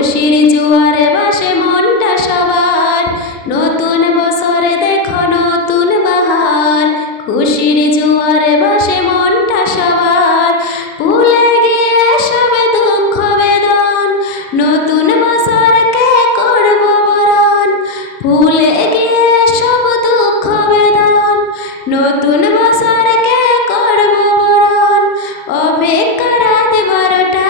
খুশির জোয়ারে ভাসে মনটা সবার, নতুন বছরে দেখো নতুন বাহার। খুশির জোয়ারে ভাসে মনটা সবার, ভুলে গিয়ে সব দুঃখ বেদন, নতুন বছরকে করব বরণ। ভুলে গিয়ে সব দুঃখ বেদন, নতুন বছরকে করব বরণ। অপেক্ষা রাত 12টা,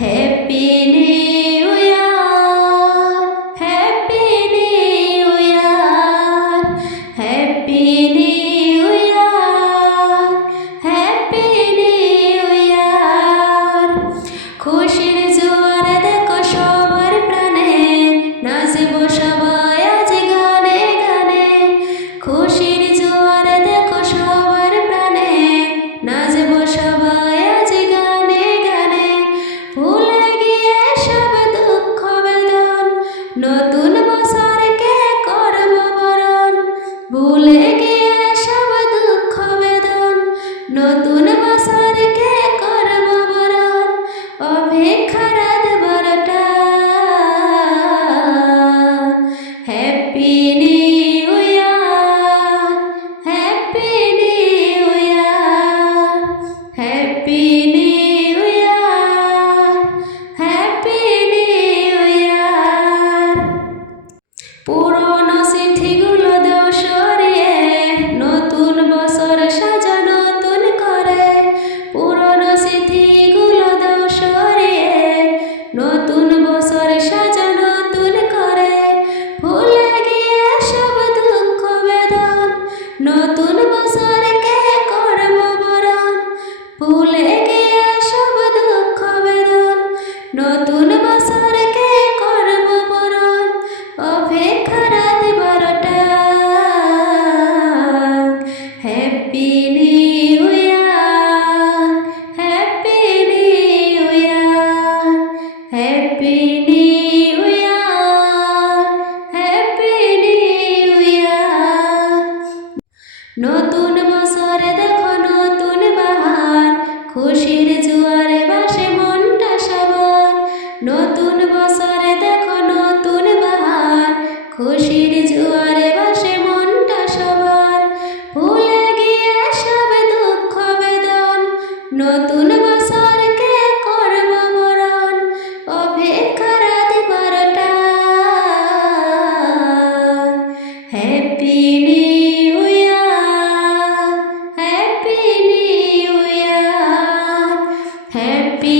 happy new year, happy new year, happy new year, happy new year. খুশির জোয়ারে দেখো সবার প্রাণে, নাচবো সবাই আজ গানে গানে। খুশির জোয়ারে দেখো সবার প্রাণে, নাচবো সবাই আজ গানে গানে। ভুলে গিয়ে সব দুঃখ বেদন, নতুন বছরকে করব বরণ। ভুলে গিয়ে সব দুঃখ বেদন, নতুন বছরকে করব বরণ। অপেক্ষা রাত 12টা, happy new year, happy new year, happy new year, happy new year. পুরনো চিঠিগুলো দাও সরিয়ে, নতুন বছর সাজা নতুন করে। পুরনো চিঠিগুলো দাও সরিয়ে, নতুন বছর সাজা নতুন করে। ভুলে গিয়ে সব দুঃখ বেদন, নতুন বছরকে করব বরণ। ভুলে গিয়ে সব দুঃখ বেদন, নতুন বছরকে করব বরণ। অপেক্ষা রাত 12টা, happy new year, happy new year, happy new year, happy new year. নতুন বছরে দেখো নতুন বাহার, খুশির জোয়ারে ভাসে মনটা সবার। নতুন বছরে দেখো নতুন বাহার, খুশির জোয়ারে ভাসে মনটা সবার। ভুলে গিয়ে সব দুঃখ বেদন, নতুন বছরকে করব বরণ। অপেক্ষা রাত 12টা, happy new year, happy new year, happy